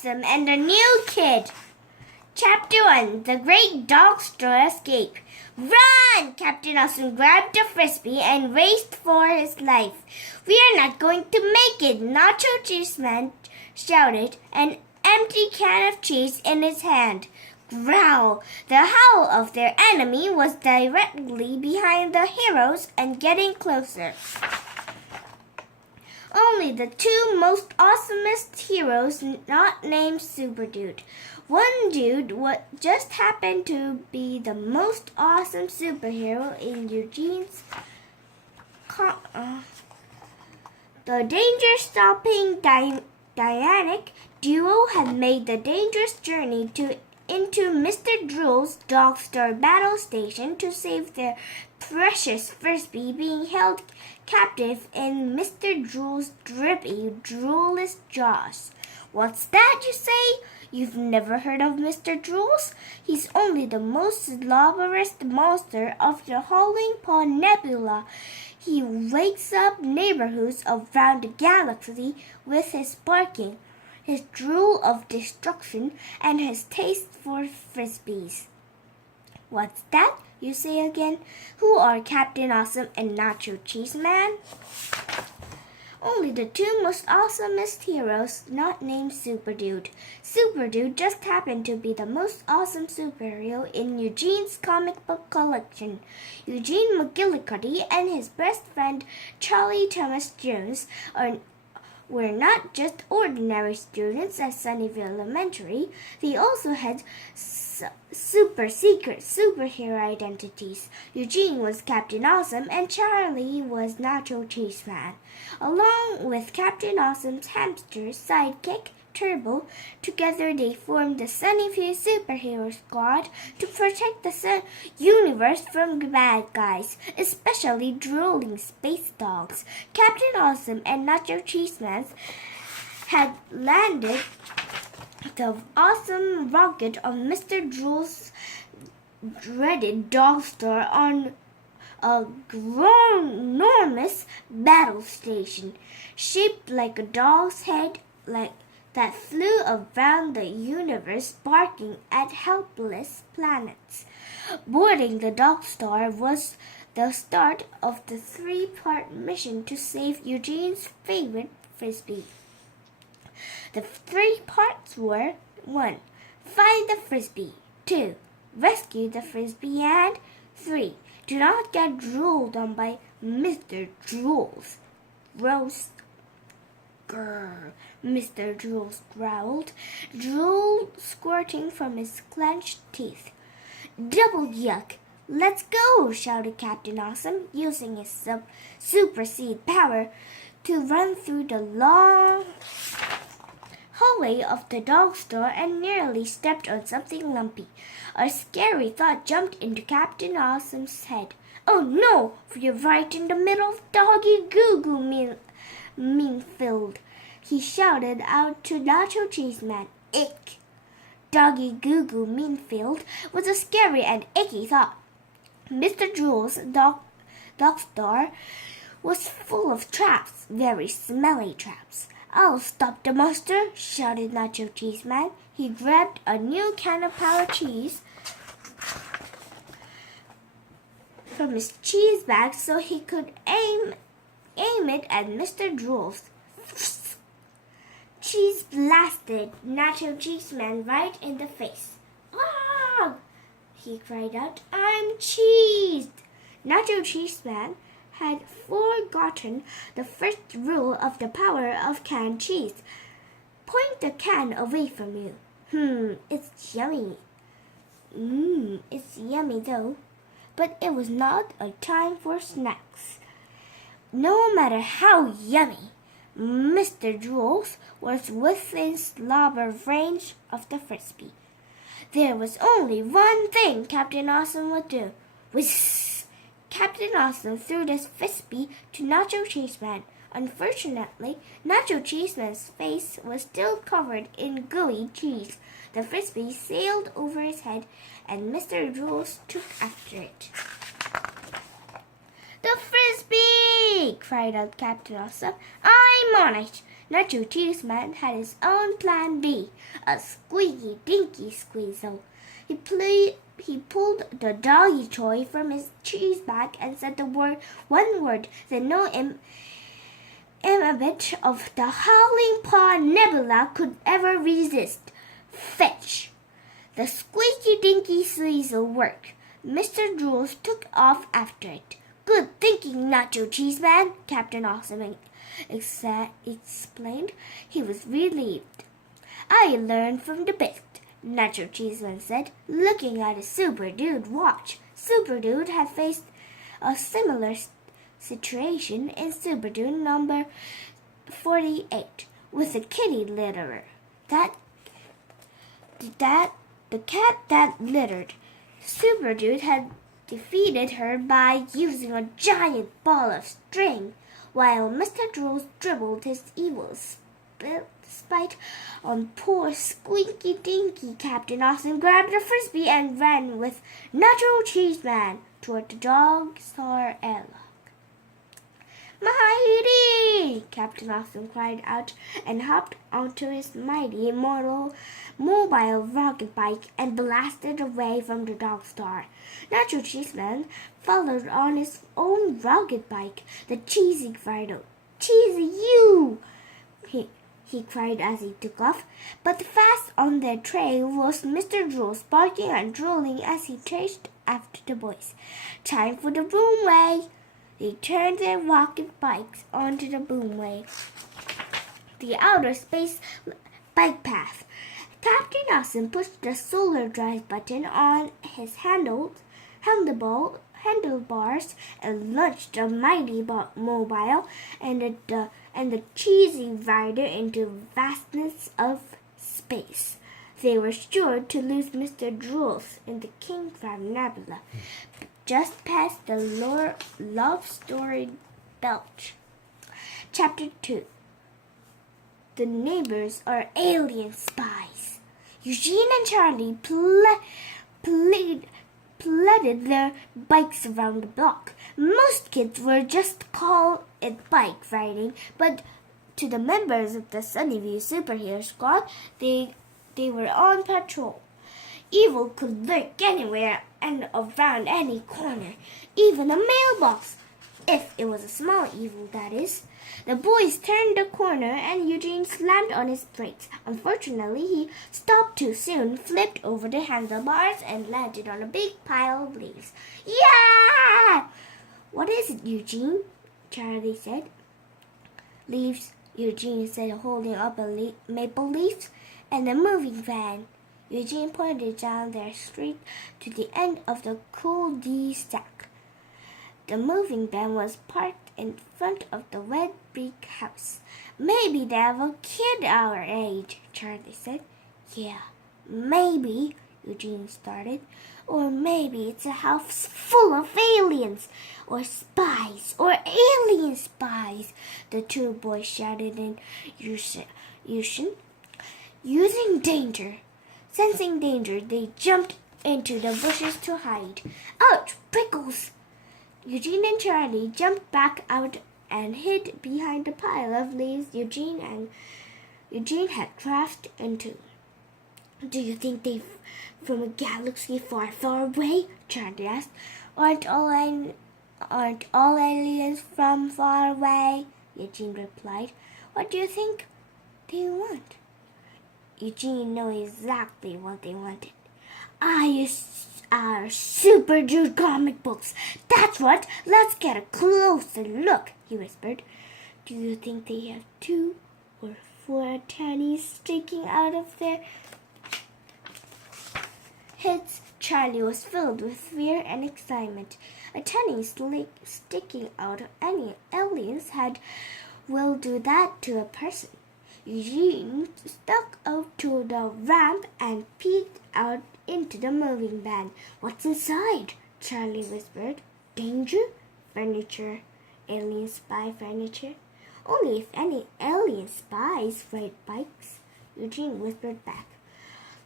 Awesome and the New Kid. Chapter 1. The Great Dog Store Escape. Run! Captain Awesome grabbed the frisbee and raced for his life. We are not going to make it, Nacho Cheeseman shouted, an empty can of cheese in his hand. Growl! The howl of their enemy was directly behind the heroes and getting closer. Only the two most awesomest heroes not named Super Dude. One dude just happened to be the most awesome superhero in Eugene's the danger-stopping dynamic duo had made the dangerous journey into Mr. Drool's Dog Store battle station to save their precious frisbee being held captive in Mr. Drool's drippy, drooless jaws. What's that, you say? You've never heard of Mr. Drool's? He's only the most slobberous monster of the Howling Paw Nebula. He wakes up neighborhoods around the galaxy with his barking, his drool of destruction, and his taste for frisbees. What's that, you say again? Who are Captain Awesome and Nacho Cheeseman? Only the two most awesomest heroes not named Super Dude. Super Dude just happened to be the most awesome superhero in Eugene's comic book collection. Eugene McGillicuddy and his best friend Charlie Thomas Jones were not just ordinary students at Sunnyvale Elementary. They also had super secret superhero identities. Eugene was Captain Awesome and Charlie was Nacho Cheeseman. Along with Captain Awesome's hamster sidekick, Turbo, together they formed the Sunnyvale Superhero Squad to protect the universe from bad guys, especially drooling space dogs. Captain Awesome and Nacho Cheeseman had landed the awesome rocket on Mr. Drool's dreaded dog store on a enormous battle station, shaped like a dog's head, that flew around the universe barking at helpless planets. Boarding the dog store was the start of the three-part mission to save Eugene's favorite frisbee. The three parts were 1. Find the frisbee. 2. Rescue the frisbee. And 3. Do not get drooled on by Mr. Drool's. Gross. Grrr, Mr. Drool growled, drool squirting from his clenched teeth. Double yuck! Let's go! Shouted Captain Awesome, using his super seed power to run through the long hallway of the dog store and nearly stepped on something lumpy. A scary thought jumped into Captain Awesome's head. Oh no! We're right in the middle of Doggy Goo Goo Meanfield. He shouted out to Nacho Cheeseman. Ick! Doggy Goo Goo Meanfield was a scary and icky thought. Mr. Drool's dog store was full of traps, very smelly traps. I'll stop the monster, shouted Nacho Cheeseman. He grabbed a new can of power cheese from his cheese bag so he could aim it at Mr. Drool's. Cheese blasted Nacho Cheeseman right in the face. Ah! He cried out, I'm cheesed! Nacho Cheeseman had forgotten the first rule of the power of canned cheese. Point the can away from you. It's yummy. It's yummy though. But it was not a time for snacks. No matter how yummy, Mr. Drool's was within slobber range of the frisbee. There was only one thing Captain Awesome would do. Whiz! Captain Awesome threw the frisbee to Nacho Cheeseman. Unfortunately, Nacho Cheeseman's face was still covered in gooey cheese. The frisbee sailed over his head, and Mr. Drool took after it. The frisbee! cried out Captain Awesome. I'm on it! Nacho Cheeseman had his own plan B, a squeaky dinky squeezle. He pulled the doggy toy from his cheese bag and said one word that no inhabit of the Howling Paw Nebula could ever resist. Fetch! The squeaky dinky squeezle worked. Mr. Drools took off after it. Good thinking, Nacho Cheeseman, Captain Awesome explained. He was relieved. I learned from the best, Nacho Cheeseman said, looking at his Super Dude watch. Super Dude had faced a similar situation in Super Dude number 48 with a kitty litterer. The cat that littered. Super Dude had defeated her by using a giant ball of string, while Mr. Drools dribbled his evil spite on poor Squeaky Dinky. Captain Awesome grabbed a frisbee and ran with Nacho Cheeseman toward the dog star airlock. Mighty! Captain Awesome cried out and hopped onto his mighty mobile rocket bike and blasted away from the dog star. Nacho Cheeseman followed on his own rocket bike, the Cheesy Fido. Cheesy, you! He cried as he took off, but fast on their trail was Mr. Drools, barking and drooling as he chased after the boys. Time for the boomway! They turned their rocket bikes onto the boomway, the outer space bike path. Captain Awesome pushed the solar drive button on his handlebars and launched the mighty mobile and the cheesy rider into vastness of space. They were sure to lose Mr. Drools in the King Crab Nebula, just past the love-story belt. Chapter 2. The neighbors are alien spies. Eugene and Charlie pleaded their bikes around the block. Most kids would just call it bike riding, but to the members of the Sunnyview Superhero Squad, they were on patrol. Evil could lurk anywhere and around any corner, even a mailbox, if it was a small evil, that is. The boys turned the corner and Eugene slammed on his brakes. Unfortunately, he stopped too soon, flipped over the handlebars, and landed on a big pile of leaves. Yeah! What is it, Eugene? Charlie said. Leaves, Eugene said, holding up a maple leaf and a moving van. Eugene pointed down their street to the end of the Cool D stack. The moving van was parked in front of the red brick house. Maybe they have a kid our age, Charlie said. Yeah, maybe, Eugene started. Or maybe it's a house full of aliens, or spies, or alien spies, the two boys shouted in unison. Sensing danger, they jumped into the bushes to hide. Ouch, prickles! Eugene and Charlie jumped back out and hid behind the pile of leaves Eugene had crashed into. Do you think they're from a galaxy far, far away? Charlie asked. Aren't all aliens from far away? Eugene replied. What do you think they want? Eugene knew exactly what they wanted. Our Super Dude comic books. That's what. Let's get a closer look, he whispered. Do you think they have 2 or 4 tannies sticking out of their heads? Charlie was filled with fear and excitement. A tanny sticking out of any alien's head will do that to a person. Eugene stuck out to the ramp and peeked out into the moving van. What's inside? Charlie whispered. Danger? Furniture. Alien spy furniture. Only if any alien spies ride bikes, Eugene whispered back.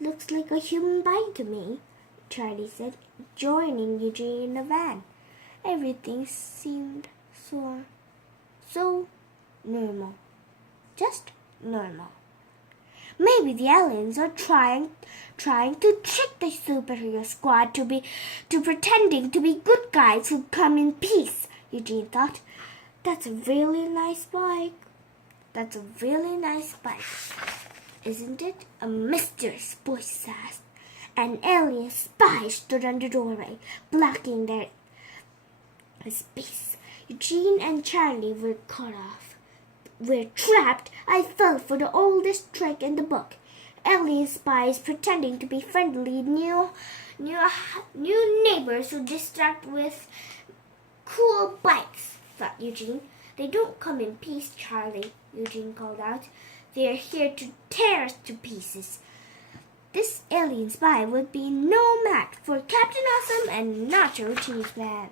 Looks like a human bike to me, Charlie said, joining Eugene in the van. Everything seemed so normal. Just normal. Maybe the aliens are trying to trick the superhero squad to pretending to be good guys who come in peace, Eugene thought. That's a really nice bike. That's a really nice bike, isn't it? A mysterious voice asked. An alien spy stood on the doorway, blocking their space. Eugene and Charlie were cut off. We're trapped. I fell for the oldest trick in the book. Alien spies pretending to be friendly new neighbors who distract with cool bikes, thought Eugene. They don't come in peace, Charlie, Eugene called out. They are here to tear us to pieces. This alien spy would be no match for Captain Awesome and Nacho Cheese Man.